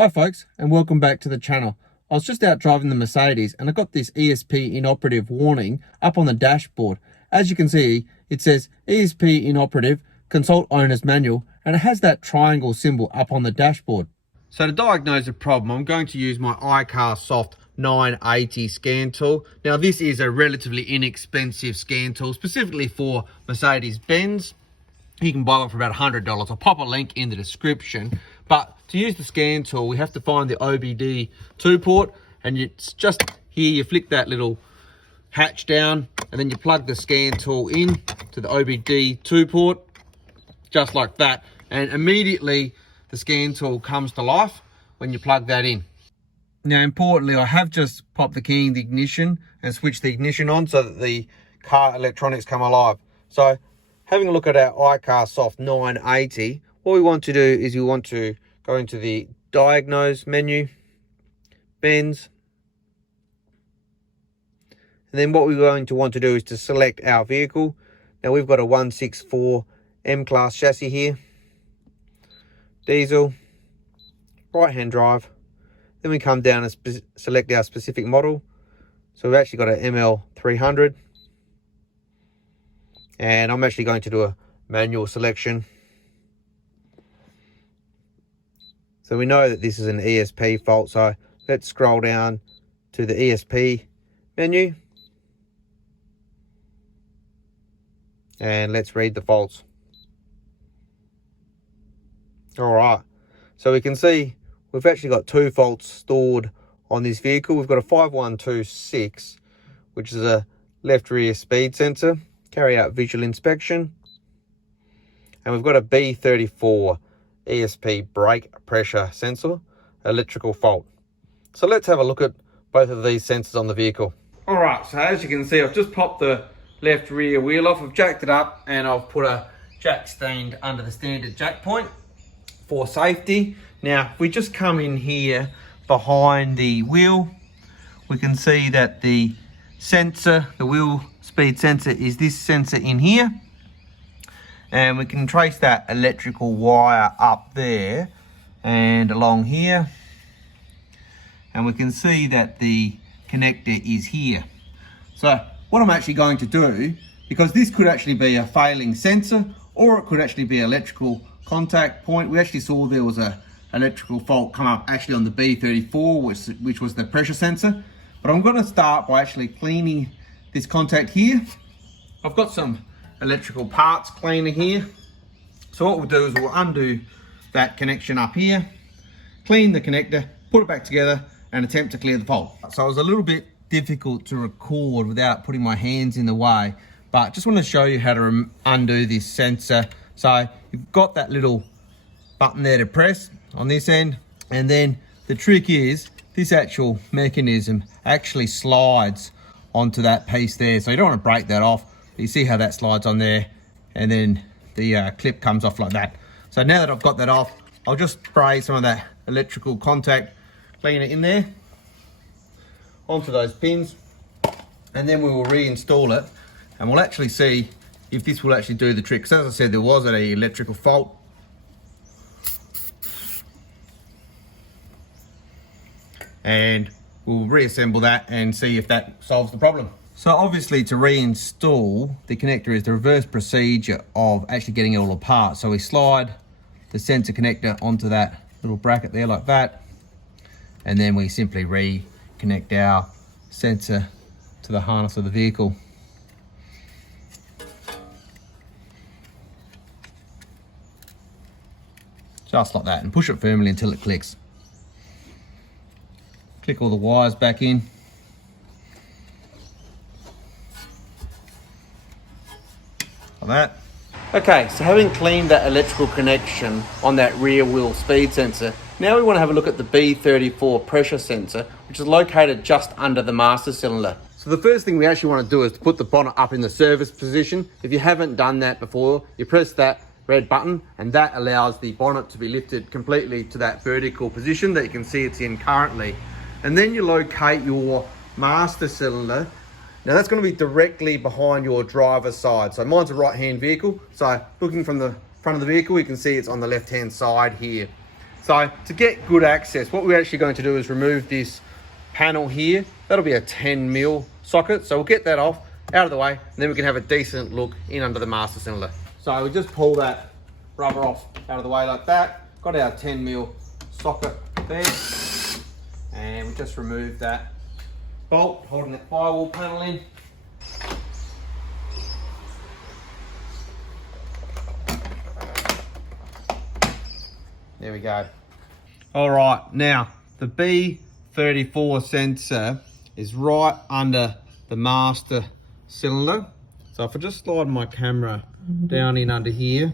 Hi folks, and welcome back to the channel. I was just out driving the Mercedes and I got this ESP inoperative warning up on the dashboard. As you can see, it says ESP inoperative, consult owner's manual, and it has that triangle symbol up on the dashboard. So to diagnose the problem, I'm going to use my iCarSoft 980 scan tool. Now this is a relatively inexpensive scan tool, specifically for Mercedes-Benz. You can buy one for about $100. I'll pop a link in the description. But to use the scan tool, we have to find the OBD2 port, and it's just here. You flick that little hatch down, and then you plug the scan tool in to the OBD2 port, just like that. And immediately the scan tool comes to life when you plug that in. Now, importantly, I have just popped the key in the ignition and switched the ignition on so that the car electronics come alive. So, having a look at our iCarSoft 980, what we want to do is we want to go into the Diagnose menu, Benz, and then what we're going to want to do is to select our vehicle. Now we've got a 164 M-Class chassis here, diesel, right-hand drive. Then we come down and select our specific model. So we've actually got an ML300. And I'm actually going to do a manual selection. So we know that this is an ESP fault. So let's scroll down to the ESP menu. And let's read the faults. All right. So we can see we've actually got two faults stored on this vehicle. We've got a 5126, which is a left rear speed sensor. Carry out visual inspection, and we've got a B34 ESP brake pressure sensor, electrical fault. So let's have a look at both of these sensors on the vehicle. All right, so as you can see, I've just popped the left rear wheel off. I've jacked it up and I've put a jack stand under the standard jack point for safety. Now, if we just come in here behind the wheel, we can see that the sensor, the wheel speed sensor, is this sensor in here, and we can trace that electrical wire up there and along here, and we can see that the connector is here. So what I'm actually going to do, because this could actually be a failing sensor or it could actually be an electrical contact point. We actually saw there was a electrical fault come up actually on the B34, which was the pressure sensor. But I'm going to start by actually cleaning this contact here. I've got some electrical parts cleaner here. So what we'll do is we'll undo that connection up here, clean the connector, put it back together, and attempt to clear the fault. So it was a little bit difficult to record without putting my hands in the way, but just want to show you how to undo this sensor. So you've got that little button there to press on this end, and then the trick is this actual mechanism actually slides onto that piece there. So you don't want to break that off. You see how that slides on there, and then the clip comes off like that. So now that I've got that off, I'll just spray some of that electrical contact cleaner in there onto those pins, and then we will reinstall it, and we'll actually see if this will actually do the trick. So as I said, there was an electrical fault. And we'll reassemble that and see if that solves the problem. So obviously, to reinstall the connector is the reverse procedure of actually getting it all apart. So we slide the sensor connector onto that little bracket there like that, and then we simply reconnect our sensor to the harness of the vehicle. Just like that, and push it firmly until it clicks. Click all the wires back in. Like that. Okay, so having cleaned that electrical connection on that rear wheel speed sensor, now we want to have a look at the B34 pressure sensor, which is located just under the master cylinder. So the first thing we actually want to do is to put the bonnet up in the service position. If you haven't done that before, you press that red button, and that allows the bonnet to be lifted completely to that vertical position that you can see it's in currently. And then you locate your master cylinder. Now that's going to be directly behind your driver's side. So mine's a right-hand vehicle. So looking from the front of the vehicle, you can see it's on the left-hand side here. So So to get good access, what we're actually going to do is remove this panel here. That'll be a 10mm socket. So we'll get that off, out of the way, and then we can have a decent look in under the master cylinder. So we just pull that rubber off out of the way like that. Got our 10mm socket there. And we just remove that bolt holding that firewall panel in. There we go. All right, now the B34 sensor is right under the master cylinder. So if I just slide my camera down in under here,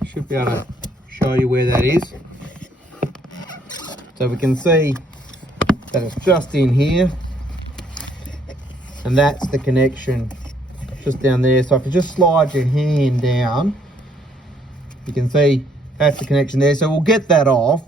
I should be able to show you where that is. So we can see that it's just in here, and that's the connection just down there. So if you just slide your hand down, you can see that's the connection there. So we'll get that off.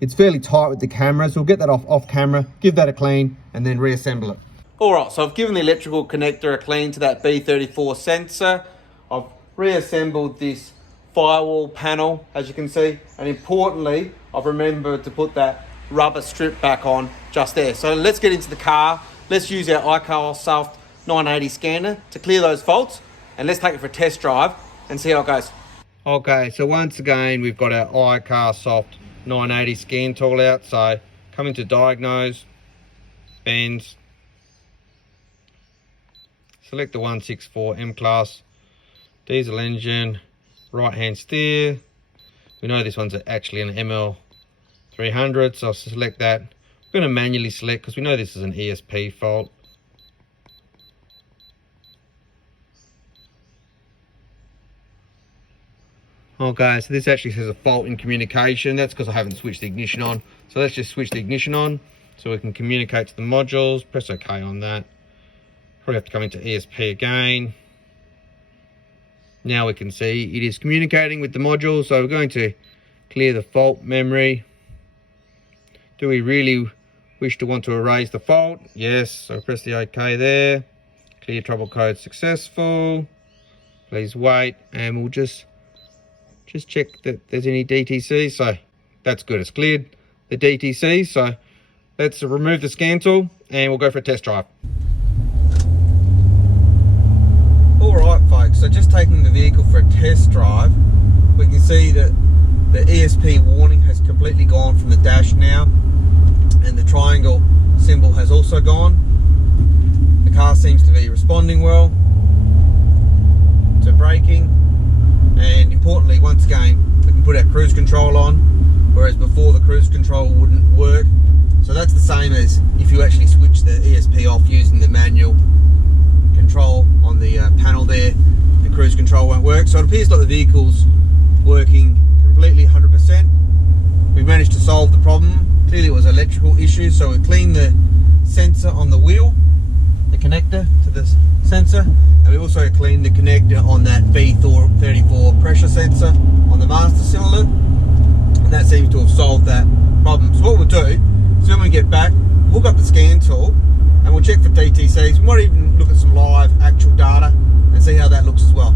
It's fairly tight with the camera, so we'll get that off camera, give that a clean, and then reassemble it. All right, so I've given the electrical connector a clean to that B34 sensor. I've reassembled this firewall panel, as you can see, and importantly, I've remembered to put that rubber strip back on just there. So let's get into the car. Let's use our iCarSoft 980 scanner to clear those faults, and let's take it for a test drive and see how it goes. Okay, so once again, we've got our iCarSoft 980 scan tool out. So coming to diagnose, bends, select the 164 M-Class, diesel engine, right hand steer. We know this one's actually an ML300, so I'll select that. I'm going to manually select because we know this is an ESP fault. Okay, so this actually says a fault in communication. That's because I haven't switched the ignition on. So let's just switch the ignition on so we can communicate to the modules. Press OK on that. Probably have to come into ESP again. Now we can see it is communicating with the module. So we're going to clear the fault memory. Do we really wish to want to erase the fault? Yes, so press the OK there. Clear trouble code successful. Please wait, and we'll just check that there's any DTC. So that's good, it's cleared the DTC. So let's remove the scan tool and we'll go for a test drive. All right, folks, so just taking the vehicle for a test drive, we can see that the ESP warning has completely gone from the dash now, and the triangle symbol has also gone. The car seems to be responding well to braking, and importantly, once again, we can put our cruise control on, whereas before the cruise control wouldn't work. So that's the same as if you actually switch the ESP off using the manual control on the panel there, the cruise control won't work. So it appears like the vehicle's working completely 100%. We've managed to solve the problem. Clearly it was an electrical issue, so we cleaned the sensor on the wheel, the connector to the sensor, and we also cleaned the connector on that B34 pressure sensor on the master cylinder, and that seems to have solved that problem. So what we'll do is when we get back, hook up the scan tool and we'll check for DTCs. We might even look at some live actual data and see how that looks as well.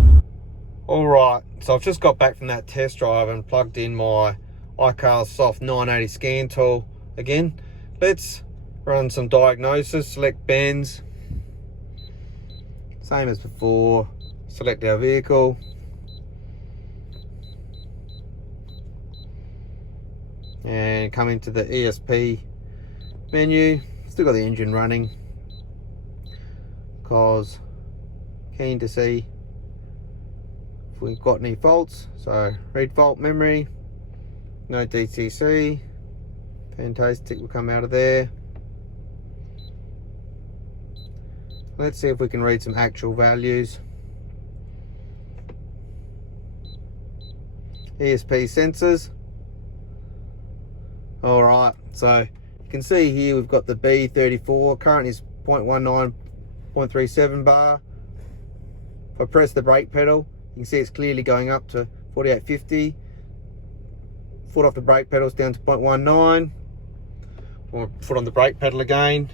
All right, so I've just got back from that test drive and plugged in my iCarSoft 980 scan tool again. Let's run some diagnosis, select bends, same as before, select our vehicle, and come into the ESP menu. Still got the engine running because keen to see if we've got any faults. So read fault memory, no DTC, fantastic, will come out of there. Let's see if we can read some actual values. ESP sensors. All right, so you can see here we've got the B34, current is 0.19, 0.37 bar. If I press the brake pedal, you can see it's clearly going up to 4850. Foot off the brake pedal is down to 0.19. Or foot on the brake pedal again,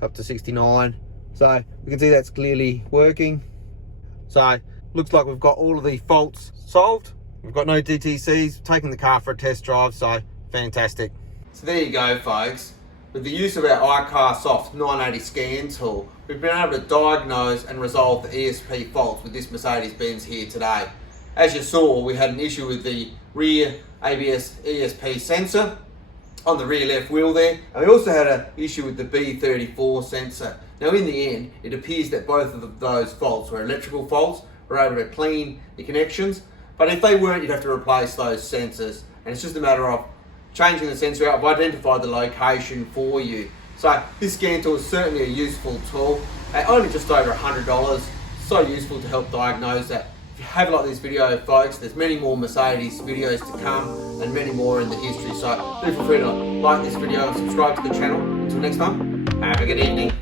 up to 69. So we can see that's clearly working. So looks like we've got all of the faults solved. We've got no DTCs, taken the car for a test drive, so fantastic. So there you go, folks. With the use of our iCarSoft 980 scan tool, we've been able to diagnose and resolve the ESP faults with this Mercedes-Benz here today. As you saw, we had an issue with the rear ABS ESP sensor on the rear left wheel there, and we also had an issue with the B34 sensor. Now in the end, it appears that both of those faults were electrical faults. We're able to clean the connections, but if they weren't, you'd have to replace those sensors, and it's just a matter of changing the sensor out. I've identified the location for you. So this scan tool is certainly a useful tool, at only just over $100. So useful to help diagnose that. If you have liked this video, folks, there's many more Mercedes videos to come and many more in the history. So do feel free to like this video and subscribe to the channel. Until next time, have a good evening.